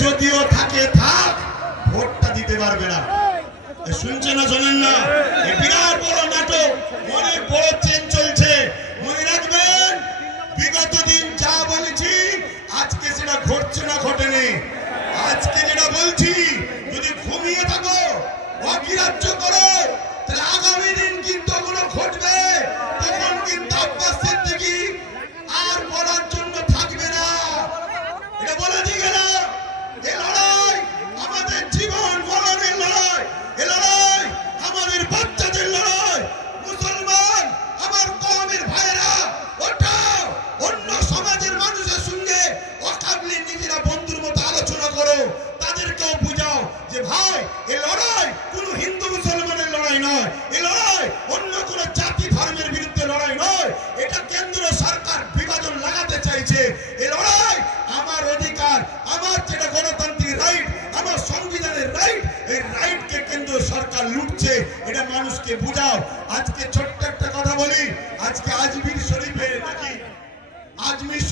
যদিও থাকে থাক, ভোটটা দিতে পারবে না। শুনছেন না শোনেন না? বিরাট বড় নাটক, অনেক বড় চেন চলছে। মনে রাখবেন, বিগত দিন যা বলেছি আজকে সেটা ঘটছে না ঘটেনি। আজকে যেটা বলছি, যদি ঘুমিয়ে থাকো, অগ্রাহ্য করো, তাহলে আগামী দিন কিন্তু ওগুলো ঘটবে। তখন কিন্তু আব্বাস সিদ্দিকী আর বলার জন্য থাকবে না। এটা বলে দিয়ে গেলাম। এই লড়াই আমাদের জীবন মরণের লড়াই, এই লড়াই আমাদের বাচ্চাদের লড়াই। মুসলমান আমার কওমের ভাইরা, ওঠাও, অন্য সমাজের মানুষের সঙ্গে অকাবলি নিজেরা বন্ধুর মতো আলোচনা করো, তাদেরকেও বুঝাও যে ভাই, এই লড়াই কোনো হিন্দু মুসলমানের লড়াই নয়, এই লড়াই অন্য কোন জাতি ধর্মের বিরুদ্ধে লড়াই নয়। এটা কেন্দ্র সরকার বিভাজন লাগাতে চাইছে। এই লড়াই আমার অধিকার, আমার যেটা গণতান্ত্রিক রাইট, আমার সংবিধানের রাইট, এই রাইটকে কেন্দ্র সরকার লুটছে। এটা মানুষকে বুঝাও। আজকে ছোট্ট একটা কথা বলি, আজকে আজমির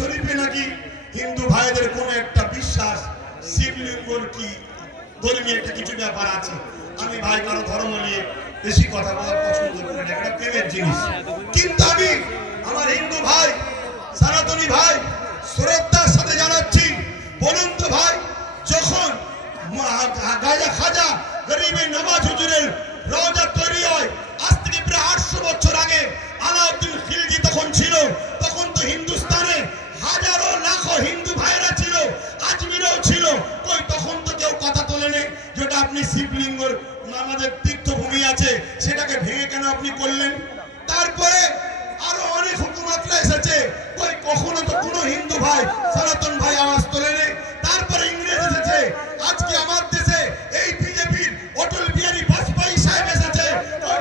শরীফে নাকি হিন্দু ভাইদের কোন একটা বিশ্বাস, শিবলিঙ্গর কি ধর্মীয় একটা কিছু ব্যাপার আছে। আমি ভাই কারো ধর্ম নিয়ে বেশি কথা বলা পছন্দ করি না, এটা প্রেমের জিনিস। কিন্তু আমি আমার হিন্দু ভাই, সনাতনী ভাই শ্রদ্ধার সাথে জানাচ্ছি, বলুন তো ভাই, যখন খাজা গরিবের নওয়াজ হুজুরের রওজা তৈরি হয়, আজ থেকে প্রায় 800 বছর আগে, আলাউদ্দিন খিলজি তখন ছিল, তখন তো হিন্দুস্তানে হাজারো লাখো হিন্দু ভাইরা ছিল, আজমিরেও ছিল। কই তখন তো কেউ কথা তোলেনি যেটা আপনি শিবলিঙ্গর আমাদের তীর্থভূমি আছে সেটাকে ভেঙে কেন আপনি করলেন? তারপরে আরো অনেক হুকুমতরা এসেছে, কই কখনো তো কোনো হিন্দু ভাই, সনাতন ভাই আওয়াজ তোলেনি। তারপরে ইংরেজ এসেছে, আজকে আমার দেশে এই বিজেপির অটল বিহারী বাজপেয়ী সাহেব এসেছে,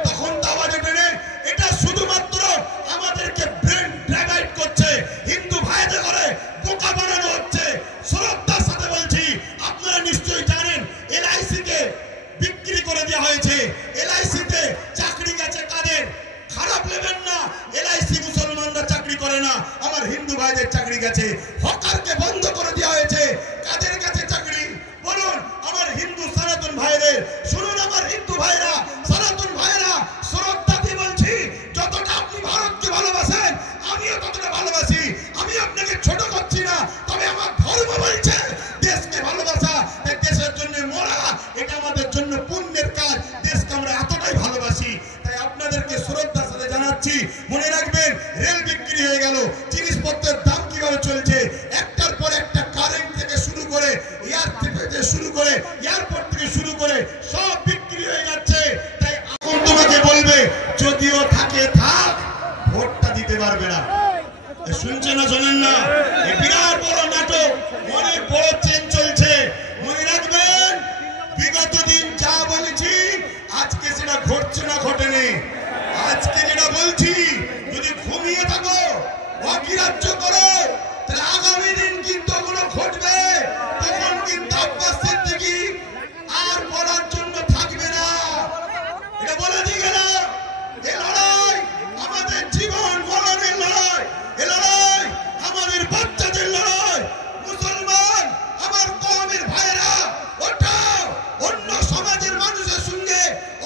তখন তো আওয়াজ ওঠেনি। এটা শুধুমাত্র আমাদেরকে ব্রেন ড্রাইভাইট করছে, হিন্দু ভাইদের করে বোকা বানানো হচ্ছে। শ্রদ্ধার সাথে বলছি, আপনারা নিশ্চয়ই জানেন LIC কে বিক্রি করে দেওয়া হয়েছে। LIC তে চাকরি গেছে কাদের? খারাপ নেবেন না, LIC মুসলমানরা চাকরি করে না, আমার হিন্দু ভাইদের চাকরি গেছে। হকারকে বন্ধ করে দেওয়া হয়েছে, কাদের কাছে চাকরি বলুন? আমার হিন্দু সনাতন ভাইদের। শুনুন আমার হিন্দু ভাইরা, সনাতন ভাইরা, শ্রদ্ধা দিয়ে বলছি, যতটা আপনি ভারতকে ভালোবাসেন আমিও ততটা ভালোবাসি। আমি আপনাকে ছোট করছি না, তবে আমার ধর্ম বলছে দেশকে ভালোবাসা, দেশের জন্য মরা, এটা আমাদের জন্য পুণ্যের কাজ। দেশকে আমরা এতটাই ভালোবাসি, তাই আপনাদেরকে শ্রদ্ধার সাথে জানাচ্ছি, মনে রাখবেন, রেল বিক্রি হয়ে গেল, জিনিসপত্রের দাম কিভাবে চলছে, একটার পর একটা, কারেন্ট থেকে শুরু করে, এয়ারপোর্ট থেকে শুরু করে সব বিক্রি হয়ে যাচ্ছে। তাই এখন তোমাকে বলবে, যদিও থাকে থাক, ভোটটা দিতে পারবে না। শুনছেন না শোনেন না? বিরাট বড় নাটক, অনেক বড় চেন চলছে। মনে রাখবেন, বিগত দিন যা বলেছি আজকে সেটা ঘটছে না ঘটেনি। আজকে যেটা বলছি, যদি ঘুমিয়ে থাকো, অগ্রাহ্য করো, তাহলে আগামী দিন কিন্তু ওগুলো ঘটবে। তখন কিন্তু আব্বাস সিদ্দিকী আর বলার জন্য থাকবে না। এটা বলে দিয়ে গেলাম। এই লড়াই আমাদের জীবন মরণের লড়াই, এই লড়াই আমাদের বাচ্চাদের লড়াই। মুসলমান আমার কওমের ভাইরা, ওঠাও, অন্য সমাজের মানুষের সঙ্গে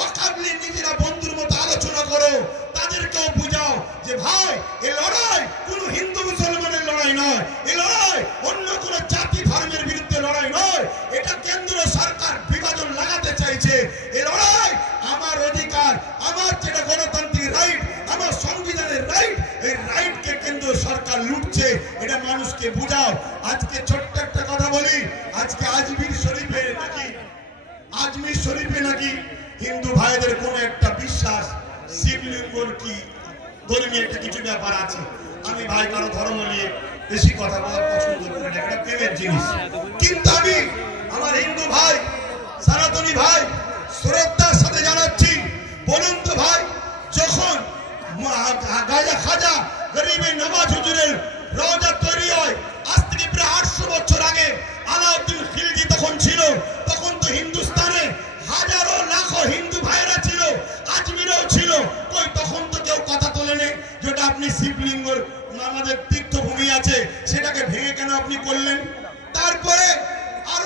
অকাবলি নিজেরা বন্ধুর মতো আলোচনা করো, তাদেরকেও বুঝাও যে ভাই, এই লড়াই কোনো হিন্দু মুসলমানের লড়াই নয়, এই লড়াই অন্য কোন জাতি ধর্মের বিরুদ্ধে লড়াই নয়। এটা কেন্দ্র সরকার বিভাজন লাগাতে চাইছে। এই লড়াই আমার অধিকার, আমার যেটা গণতান্ত্রিক রাইট, আমার সংবিধানের রাইট, এই রাইটকে কেন্দ্র সরকার লুটছে। এটা মানুষকে বুঝাও। আজকে ছোট্ট একটা কথা বলি, আজকে আজমির শরীফে নাকি হিন্দু ভাইদের কোন একটা বিশ্বাস, শিবলিঙ্গর কি ধর্মীয় একটা কিছু ব্যাপার আছে। আমি ভাই কারো ধর্ম নিয়ে বেশি কথা বলা পছন্দ করি না, এটা প্রেমের জিনিস। কিন্তু আমি আমার হিন্দু ভাই, সনাতনী ভাই শ্রদ্ধার সাথে জানাচ্ছি, বলুন তো ভাই, যখন খাজা গরিবের নওয়াজ হুজুরের রওজা তৈরি হয়, আজ থেকে প্রায় 800 বছর আগে, আলাউদ্দিন খিলজি তখন ছিল, তখন তো হিন্দুস্তানে হাজারো লাখো হিন্দু ভাইরা ছিল, আজমিরেও ছিল। কই তখন তো কেউ কথা তোলেনি যেটা আপনি শিবলিঙ্গর আমাদের তীর্থভূমি আছে সেটাকে ভেঙে কেন আপনি করলেন? তারপরে আরো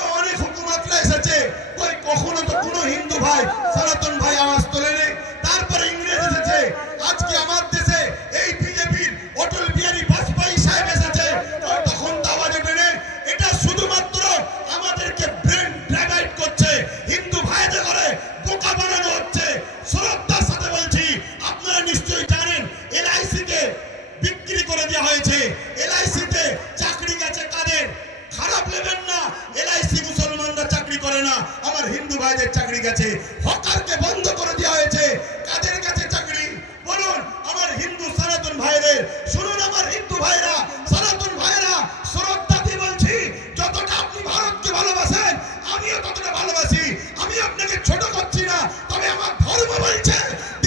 গেছে, হকারকে বন্ধ করে দেওয়া হয়েছে। কাদের কাছে চাকরি বলুন? আমার হিন্দু সনাতন ভাইদের শুনুন, আমার হিন্দু ভাইরা, সনাতন ভাইরা, শ্রদ্ধা দিয়ে বলছি, যতটা আপনি ভারতকে ভালোবাসেন আমিও ততটা ভালোবাসি। আমি আপনাকে ছোট করছি না, তবে আমার ধর্ম বলছে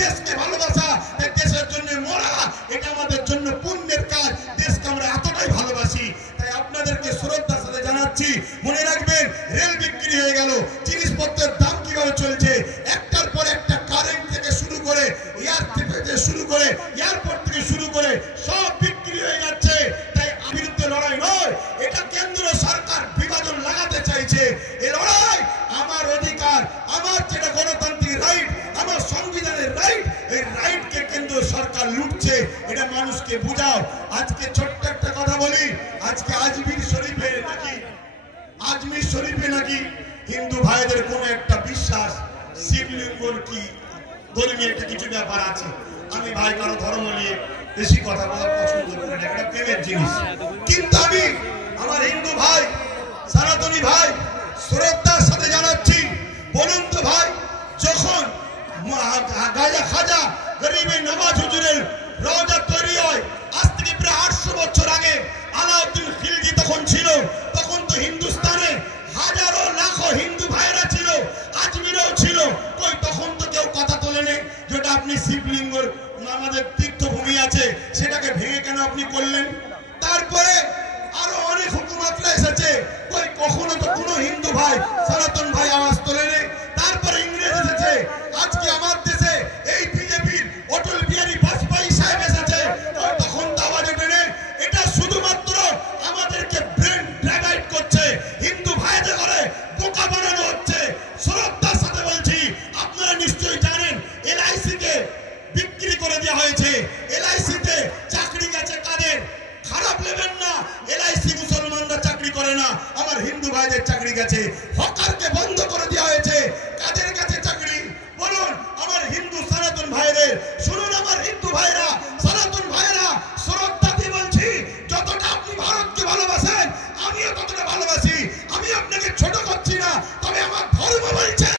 দেশকে ভালোবাসা, দেশের জন্য মরা, এটা আমাদের জন্য পুণ্যের কাজ। দেশকে আমরা এতটাই ভালোবাসি, তাই আপনাদেরকে শ্রদ্ধার সাথে জানাচ্ছি, মনে রাখবেন রেল বিক্রি হয়ে গেল, জিনিসপত্রের দাম কিভাবে চলছে, একটার পর একটা, কারেন্ট থেকে শুরু করে এয়ারপোর্ট থেকে শুরু করে সব বিক্রি হয়ে যাচ্ছে। তাই বিরুদ্ধে লড়াই নয়, এটা কেন্দ্র সরকার বিভাজন লাগাতে চাইছে। এই লড়াই আমার অধিকার, আমার যেটা গণতান্ত্রিক রাইট, আমার সংবিধানের রাইট, এই রাইটকে কেন্দ্র সরকার লুটছে, এটা মানুষকে বুঝাও। আজকে ছোট্ট একটা কথা বলি, আজকে আজমির শরীফে নাকি হিন্দু ভাইদের কোন একটা বিশ্বাস, শিবলিঙ্গর কি ধর্মীয় একটা কিছু ব্যাপার আছে। আমি ভাই কারো ধর্ম নিয়ে বেশি কথা বলা পছন্দ করি না, এটা প্রেমের জিনিস। কিন্তু আমি আমার হিন্দু ভাই, সনাতনী ভাই শ্রদ্ধার সাথে জানাচ্ছি, বলুন তো ভাই, যখন খাজা গরিবের নওয়াজ হুজুরের রওজা তৈরি হয়, আজ থেকে প্রায় 800 বছর আগে, আলাউদ্দিন খিলজি তখন ছিল, তখন তো হিন্দুস্তানে হাজারো লাখো হিন্দু ভাইরা ছিল, আজমিরেও ছিল, কই তখন তো কেউ কথা তোলেনি যেটা আপনি শিবলিঙ্গর আমাদের তীর্থভূমি আছে সেটাকে ভেঙে কেন আপনি করলেন? তারপরে আরো অনেক হুকুমতরা এসেছে, কই কখনো তো কোনো হিন্দু ভাই, সনাতন ভাই আওয়াজ তোলেনি। তারপরে ইংরেজ এসেছে, আজকে আমার দেশে এই বিজেপির অটল বিহারী বাজপেয়ী সাহেব এসেছে, তখন তো আওয়াজ ওঠেনি। এটা শুধুমাত্র আমাদেরকে ব্রেন ড্রাইভাইট করছে, হিন্দু ভাইদের করে বোকা বানানো হচ্ছে। শ্রদ্ধার সাথে বলছি, আপনারা নিশ্চয়ই জানেন এলআইসি কে বিক্রি করে দেওয়া হয়েছে। এলআইসি তে চাকরি গেছে কাদের? খারাপ নেবেন না, এলআইসি মুসলমানরা চাকরি করে না, আমার হিন্দু ভাইদের চাকরি গেছে। হকারকে বন্ধ করে দেওয়া হয়েছে, কাদের কাছে চাকরি বলুন? আমার হিন্দু সনাতন ভাইদের শুনুন, আমার হিন্দু ভাইরা,